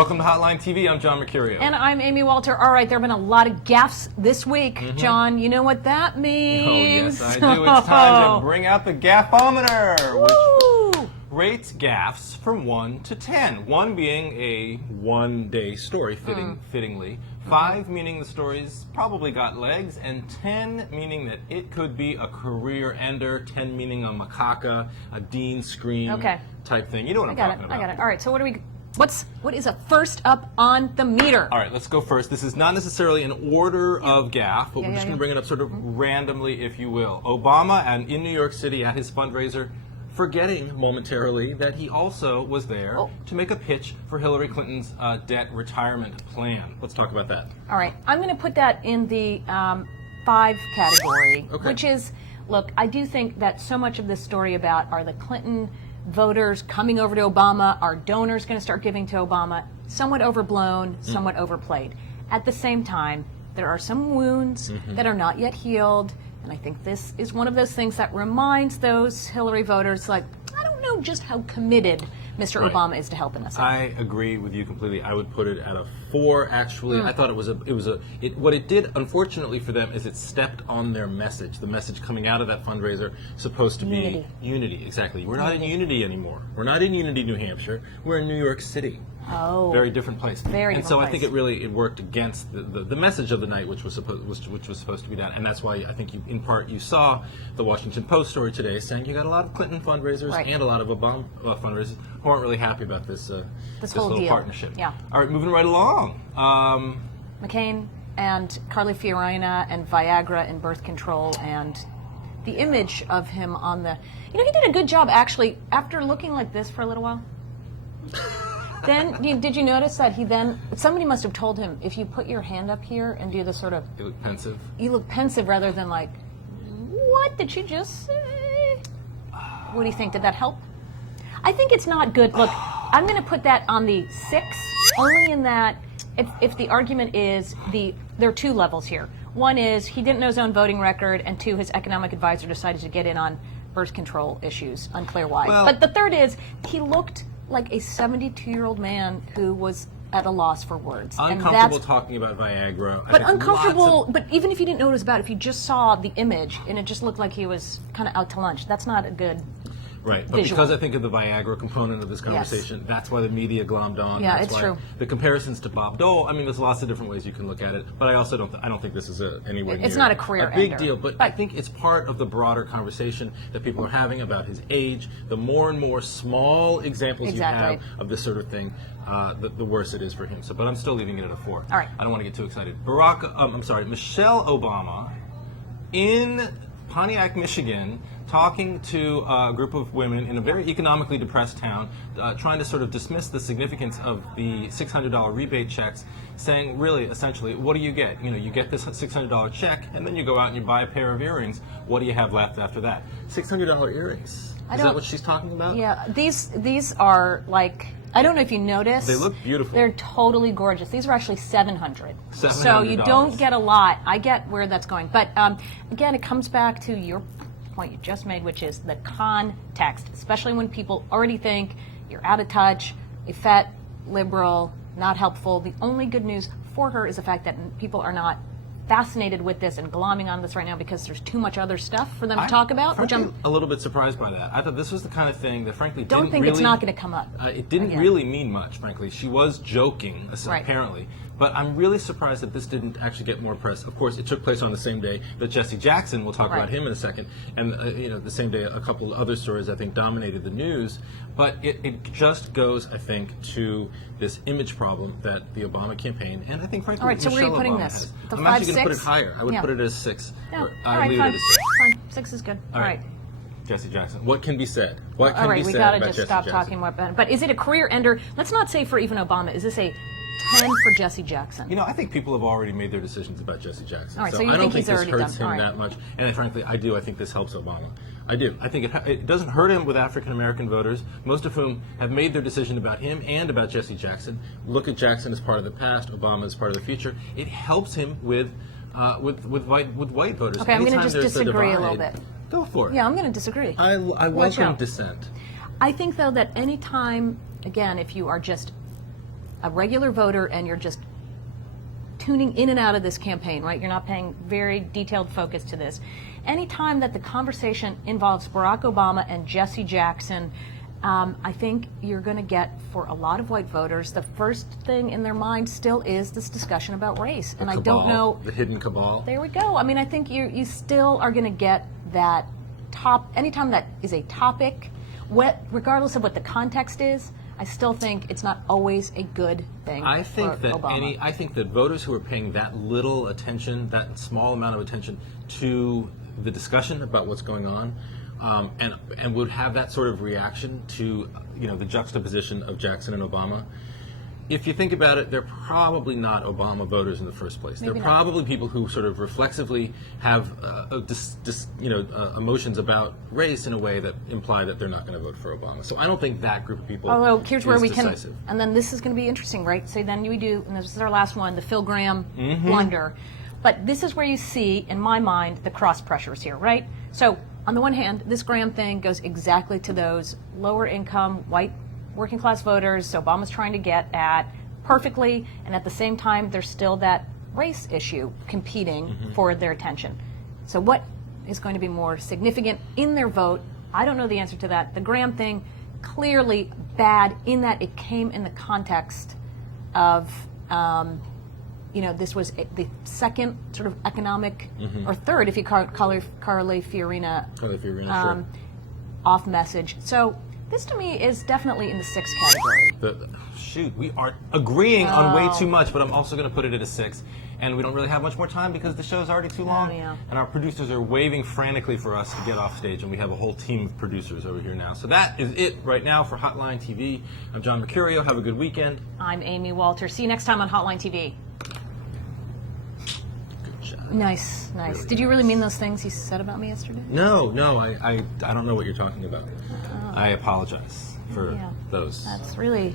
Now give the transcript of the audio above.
Welcome to Hotline TV. I'm John Mercurio. And I'm Amy Walter. All right, there have been a lot of gaffes this week. John, you know what that means? Oh, yes, I do. It's time to bring out the Gaffe-O-Meter, which Woo! rates gaffes from 1 to 10. 1 being a one-day story, fittingly. 5 meaning the story's probably got legs, and 10 meaning that it could be a career ender. 10 meaning a macaca, a Dean scream type thing. You know what I'm talking about. I got it. All right, so what is a first up on the meter? All right, let's go first. This is not necessarily an order of gaffe, but we're just going to bring it up sort of randomly, if you will. Obama, and in New York City at his fundraiser, forgetting momentarily that he also was there to make a pitch for Hillary Clinton's debt retirement plan. Let's talk about that. All right, I'm going to put that in the 5 category, which is, look, I do think that so much of this story about are the Clinton voters coming over to Obama, are donors going to start giving to Obama, somewhat overblown, somewhat overplayed. At the same time, there are some wounds that are not yet healed, and I think this is one of those things that reminds those Hillary voters, like, I don't know just how committed Mr. Obama is to helping us. I agree with you completely. I would put it at a 4, actually. I thought what it did, unfortunately for them, is it stepped on their message. The message coming out of that fundraiser supposed to be unity. Exactly. We're not in Unity anymore. We're not in Unity, New Hampshire. We're in New York City. Oh, very different place. Very and different so place. I think it worked against the message of the night, which was supposed to be that, and that's why I think in part you saw the Washington Post story today saying you got a lot of Clinton fundraisers and a lot of Obama fundraisers who aren't really happy about this whole little deal. Partnership. Yeah. All right, moving right along. McCAIN and Carly Fiorina and VIAGRA and birth control and the image of him on the, he did a good job actually after looking like this for a little while. Then, did you notice that somebody must have told him, if you put your hand up here and do the sort of... You look pensive. You look pensive rather than like, what did she just say? What do you think? Did that help? I think it's not good. Look, I'm going to put that on the 6, only in that if the argument is there are 2 levels here. One is he didn't know his own voting record, and 2, his economic advisor decided to get in on birth control issues, unclear why. Well, but the third is he looked like a 72-year-old man who was at a loss for words. Uncomfortable talking about Viagra. But uncomfortable, but even if you didn't know what it was about, if you just saw the image and it just looked like he was kind of out to lunch, that's not a good Right, but visual. because I think of the Viagra component of this conversation, that's why the media glommed on. Yeah, that's it's why true. The comparisons to Bob Dole, I mean, there's lots of different ways you can look at it, but I also don't think this is anywhere near it's not a career big ender. deal, but I think it's part of the broader conversation that people are having about his age. The more and more small examples you have of this sort of thing, the worse it is for him. So, but I'm still leaving it at a 4. All right. I don't want to get too excited. Michelle Obama in Pontiac, Michigan, talking to a group of women in a very economically depressed town, trying to sort of dismiss the significance of the $600 rebate checks, saying, really, essentially, what do you get? You get this $600 check, and then you go out and you buy a pair of earrings. What do you have left after that? $600 earrings. Is that what she's talking about? Yeah, these are like, I don't know if you noticed. They look beautiful. They're totally gorgeous. These are actually $700. So you don't get a lot. I get where that's going. But again, it comes back to your point you just made, which is the context, especially when people already think you're out of touch, a fat liberal, not helpful. The only good news for her is the fact that people are not fascinated with this and glomming on this right now because there's too much other stuff for them to talk about. Which I'm a little bit surprised by that. I thought this was the kind of thing that, frankly, it's not going to come up. It didn't really mean much, frankly. She was joking, apparently. But I'm really surprised that this didn't actually get more press. Of course, it took place on the same day that Jesse Jackson, we'll talk about him in a second, and the same day a couple of other stories, I think, dominated the news. But it just goes, I think, to this image problem that the Obama campaign, and I think, frankly, all right, so Michelle where are you putting Obama this? has. The I'm 5, actually going to 6? put it higher. I would put it as 6. Yeah. I all right, leave it as 6. Fine. 6 is good. All right. Jesse Jackson. What can be said? What can be said we got to about just Jesse stop Jackson? talking about that. But is it a career ender? Let's not say for even Obama. Is this a 10 for Jesse Jackson? I think people have already made their decisions about Jesse Jackson. All right, so you I don't think think he's this already hurts done. him that much. And frankly, I do. I think this helps Obama. I do. I think it doesn't hurt him with African-American voters, most of whom have made their decision about him and about Jesse Jackson. Look at Jackson as part of the past, Obama as part of the future. It helps him with white voters. Okay, I'm going to just disagree a little bit. Go for it. Yeah, I'm going to disagree. I welcome dissent. I think, though, that any time, again, if you are just a regular voter and you're just tuning in and out of this campaign, right? You're not paying very detailed focus to this. Anytime that the conversation involves Barack Obama and Jesse Jackson, I think you're going to get, for a lot of white voters, the first thing in their mind still is this discussion about race. And I don't know. The hidden cabal. There we go. I mean, I think you still are going to get that anytime that is a topic, regardless of what the context is, I still think it's not always a good thing. I think for Obama. I think that voters who are paying that little attention, that small amount of attention to the discussion about what's going on, and would have that sort of reaction to the juxtaposition of Jackson and Obama. If you think about it, they're probably not Obama voters in the first place. Maybe they're not. probably people who sort of reflexively have emotions about race in a way that imply that they're not going to vote for Obama. So I don't think that group of people. Although here's where is we decisive. can, and then this is going to be interesting, right? So then we do, and this is our last one, the Phil Graham blunder. But this is where you see, in my mind, the cross pressures here, right? So on the one hand, this Graham thing goes exactly to those lower income, white, working class voters. So Obama's trying to get at perfectly, and at the same time, there's still that race issue competing for their attention. So what is going to be more significant in their vote? I don't know the answer to that. The Graham thing, clearly bad in that it came in the context of, this was the second sort of economic, or third, if you call Carly Fiorina, Sure. off message. So this to me is definitely in the 6 category. Shoot, we are agreeing on way too much, but I'm also going to put it at a 6. And we don't really have much more time because the show's already too long. Yeah. And our producers are waving frantically for us to get off stage, and we have a whole team of producers over here now. So that is it right now for Hotline TV. I'm John Mercurio. Have a good weekend. I'm Amy Walter. See you next time on Hotline TV. Good job. Nice. Really Did you really nice. mean those things you said about me yesterday? No, I don't know what you're talking about. I apologize for those. That's really